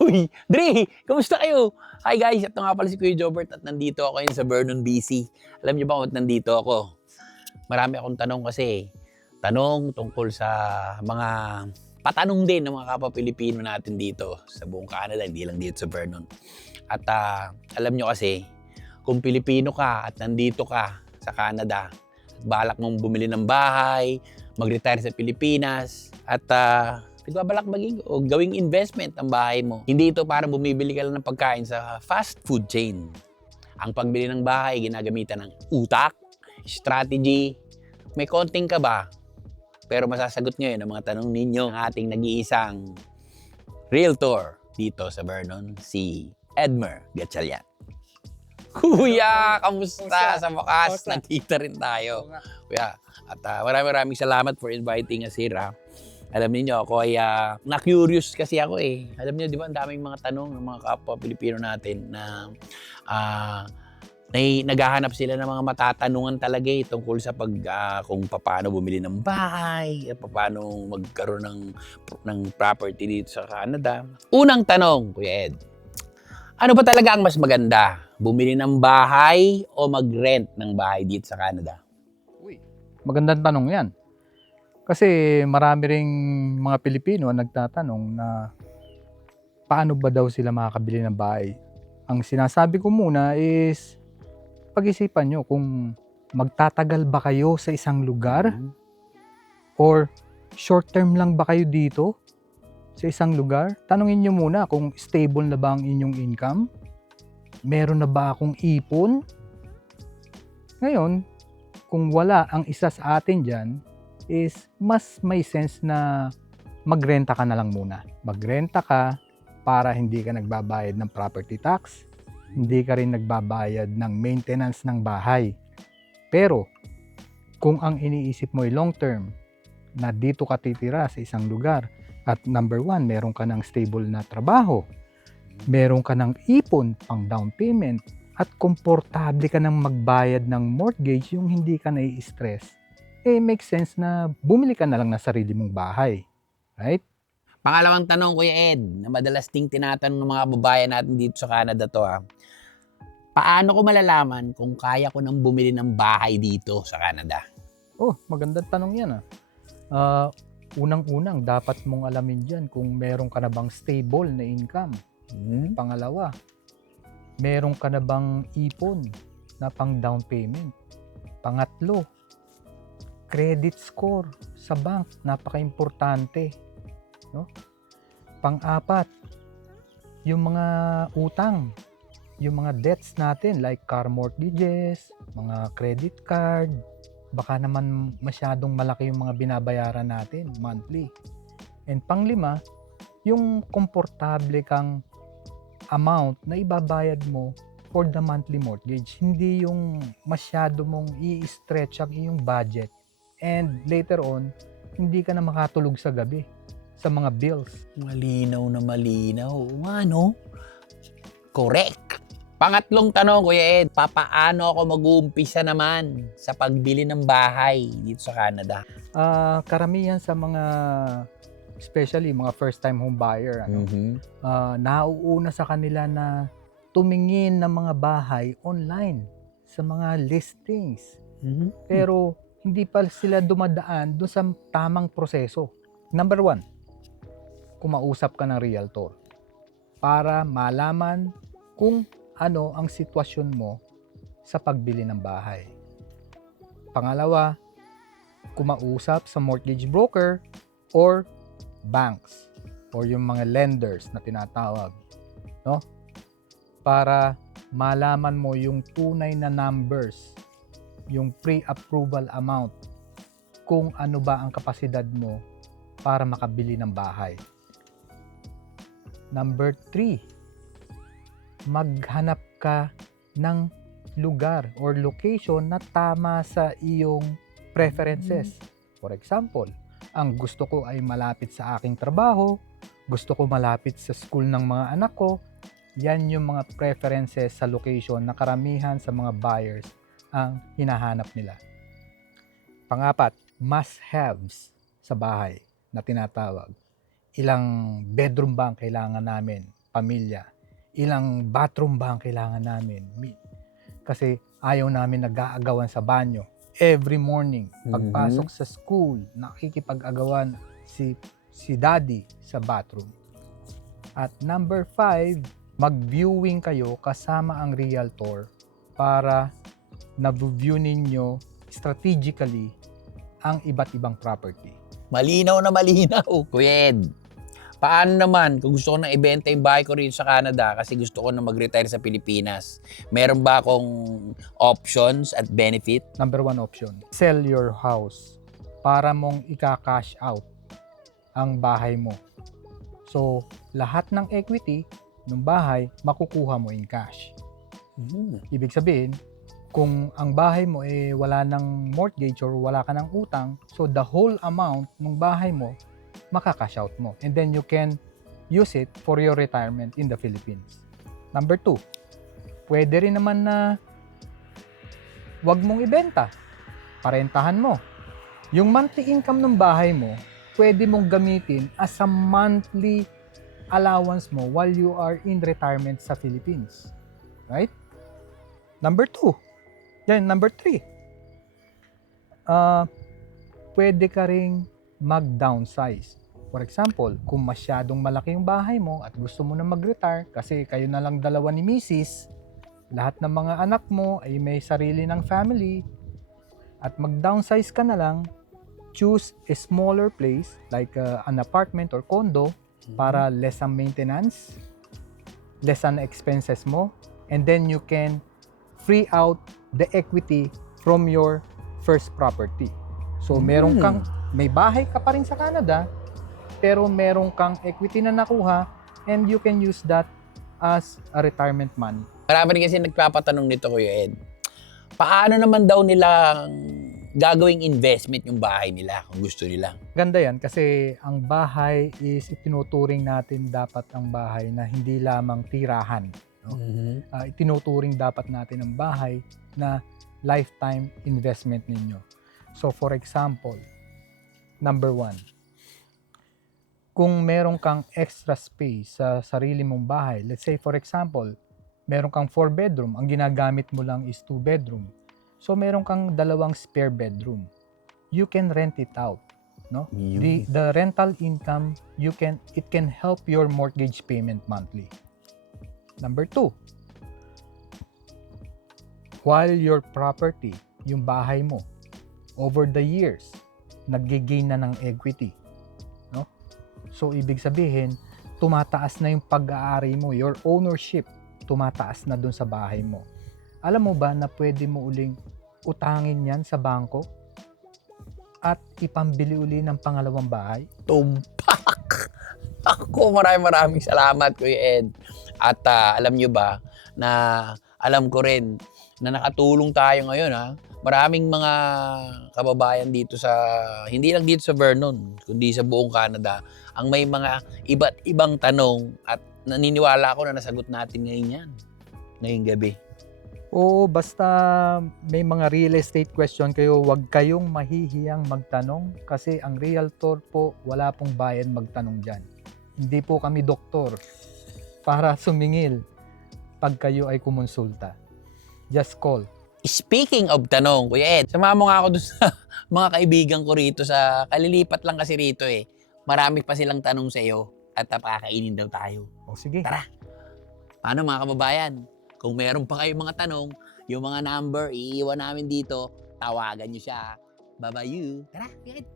Uy, Dre, kamusta kayo? Hi guys, ito nga pala si Kuya Jobert at nandito ako ngayon sa Vernon, BC. Alam niyo ba kung nandito ako? Marami akong tanong kasi. Tanong tungkol sa mga patanong din ng mga kapwa Pilipino natin dito sa buong Canada, hindi lang dito sa Vernon. At alam niyo kasi, kung Pilipino ka at nandito ka sa Canada, at balak mong bumili ng bahay, mag-retire sa Pilipinas, at nagbabalak maging o gawing investment ang bahay mo. Hindi ito para bumibili ka lang ng pagkain sa fast food chain. Ang pagbili ng bahay, ginagamitan ng utak, strategy, may konting kaba. Pero masasagot nyo yun ang mga tanong ninyo ng ating nag-iisang realtor dito sa Vernon, si Edmer Gatchalian. Kuya, kamusta? Sa wakas, nagkita rin tayo. Kuya, at maraming salamat for inviting us here. Alam niyo ako ay na-curious kasi ako eh. Alam niyo, di ba, ang daming mga tanong ng mga kapwa Pilipino natin na naghahanap sila ng mga matatanungan talaga eh, tungkol sa kung paano bumili ng bahay, paano magkaroon ng property dito sa Canada. Unang tanong, Kuya Ed, ano ba talaga ang mas maganda? Bumili ng bahay o mag-rent ng bahay dito sa Canada? Uy, magandang tanong yan. Kasi marami ring mga Pilipino ang nagtatanong na paano ba daw sila makakabili ng bahay. Ang sinasabi ko muna is pag-isipan nyo kung magtatagal ba kayo sa isang lugar or short term lang ba kayo dito sa isang lugar. Tanungin nyo muna kung stable na ba ang inyong income. Meron na ba akong ipon? Ngayon, kung wala ang isa sa atin dyan, is mas may sense na magrenta ka na lang muna. Magrenta ka para hindi ka nagbabayad ng property tax, hindi ka rin nagbabayad ng maintenance ng bahay. Pero, kung ang iniisip mo ay long term, na dito ka titira sa isang lugar, at number one, meron ka ng stable na trabaho, meron ka ng ipon pang down payment, at komportable ka nang magbayad ng mortgage yung hindi ka nai-stress, eh makes sense na bumili ka na lang ng sarili mong bahay. Right? Pangalawang tanong, Kuya Ed, na madalas ding tinatanong ng mga babayan natin dito sa Canada to paano ko malalaman kung kaya ko nang bumili ng bahay dito sa Canada? Oh, magandang tanong yan Unang-unang, dapat mong alamin dyan kung meron ka na bang stable na income. Pangalawa, meron ka na bang ipon na pang down payment. Pangatlo, credit score sa bank, napaka-importante. No? Pang-apat, yung mga utang, yung mga debts natin like car mortgages, mga credit card, baka naman masyadong malaki yung mga binabayaran natin monthly. And panglima, yung komportable kang amount na ibabayad mo for the monthly mortgage. Hindi yung masyado mong i-stretch ang iyong budget. And later on, hindi ka na makatulog sa gabi sa mga bills. Malinaw na malinaw. Ano? Correct. Pangatlong tanong, Kuya Ed, papaano ako mag-uumpisa naman sa pagbili ng bahay dito sa Canada? Karamihan sa mga, especially mga first time home buyer, nauuna sa kanila na tumingin ng mga bahay online sa mga listings. Pero hindi pa sila dumadaan doon sa tamang proseso. Number one, kumausap ka ng realtor para malaman kung ano ang sitwasyon mo sa pagbili ng bahay. Pangalawa, kumausap sa mortgage broker or banks or yung mga lenders na tinatawag, no? Para malaman mo yung tunay na numbers, yung pre-approval amount, kung ano ba ang kapasidad mo para makabili ng bahay. Number 3, maghanap ka ng lugar or location na tama sa iyong preferences. For example, ang gusto ko ay malapit sa aking trabaho, gusto ko malapit sa school ng mga anak ko. Yan yung mga preferences sa location na karamihan sa mga buyers ang hinahanap nila. Pangapat, must-haves sa bahay na tinatawag. Ilang bedroom ba ang kailangan namin, pamilya? Ilang bathroom ba ang kailangan namin? Kasi ayaw namin nag-aagawan sa banyo. Every morning, pagpasok sa school, nakikipag-agawan si daddy sa bathroom. At number 5, mag-viewing kayo kasama ang realtor para na-view ninyo strategically ang iba't ibang property. Malinaw na malinaw. Kuya Ed, paano naman kung gusto ko nang ibenta yung bahay ko rin sa Canada kasi gusto ko na mag-retire sa Pilipinas? Meron ba akong options at benefit? Number 1 option, sell your house para mong ika-cash out ang bahay mo. So, lahat ng equity ng bahay, makukuha mo in cash. Ibig sabihin, kung ang bahay mo wala ng mortgage or wala ka ng utang, so the whole amount ng bahay mo, makaka-cash out mo. And then you can use it for your retirement in the Philippines. Number 2, pwede rin naman na wag mong ibenta. Parentahan mo. Yung monthly income ng bahay mo, pwede mong gamitin as a monthly allowance mo while you are in retirement sa Philippines. Right? Number 2. Number 3. Pwede ka ring mag-downsize. For example, kung masyadong malaki yung bahay mo at gusto mo na mag-retire kasi kayo na lang dalawa ni Mrs., lahat ng mga anak mo ay may sarili ng family, at mag-downsize ka na lang, choose a smaller place like an apartment or condo para less ang maintenance, less ang expenses mo, and then you can free out the equity from your first property. So meron kang, may bahay ka pa rin sa Canada, pero meron kang equity na nakuha and you can use that as a retirement money. Marami rin kasi nagpapatanong nito, Kuya Ed. Paano naman daw nilang gagawing investment yung bahay nila kung gusto nila? Ganda yan kasi ang bahay is itinuturing natin dapat ang bahay na hindi lamang tirahan. No? Itinuturing dapat natin ang bahay na lifetime investment ninyo. So for example, number 1, kung meron kang extra space sa sarili mong bahay, let's say for example, meron kang 4 bedroom, ang ginagamit mo lang is 2 bedroom. So meron kang 2 spare bedroom. You can rent it out, no? The rental income, it can help your mortgage payment monthly. Number 2, while your property, yung bahay mo, over the years, nag-gain na ng equity, no? So ibig sabihin, tumataas na yung pag-aari mo, your ownership, tumataas na dun sa bahay mo. Alam mo ba na pwede mo uling utangin yan sa bangko at ipambili uli ng pangalawang bahay? Tumpak! Ako, maraming salamat, Kuya Ed. At alam nyo ba na alam ko rin na nakatulong tayo ngayon, ha? Maraming mga kababayan dito sa, hindi lang dito sa Vernon, kundi sa buong Canada, ang may mga iba't ibang tanong at naniniwala ako na nasagot natin ngayon yan, ngayong gabi. Oo, basta may mga real estate question kayo, huwag kayong mahihiyang magtanong kasi ang realtor po, wala pong bayan magtanong dyan. Hindi po kami doktor para sumingil pag kayo ay kumonsulta. Just call. Speaking of tanong, Kuya Ed, samahan mo nga ako doon sa mga kaibigan ko rito sa, kalilipat lang kasi rito eh. Marami pa silang tanong sa iyo at napakainin daw tayo. O sige. Tara. Paano mga kababayan? Kung meron pa kayong mga tanong, yung mga number, iiwan namin dito, tawagan nyo siya. Bye-bye you. Tara, Kuya Ed.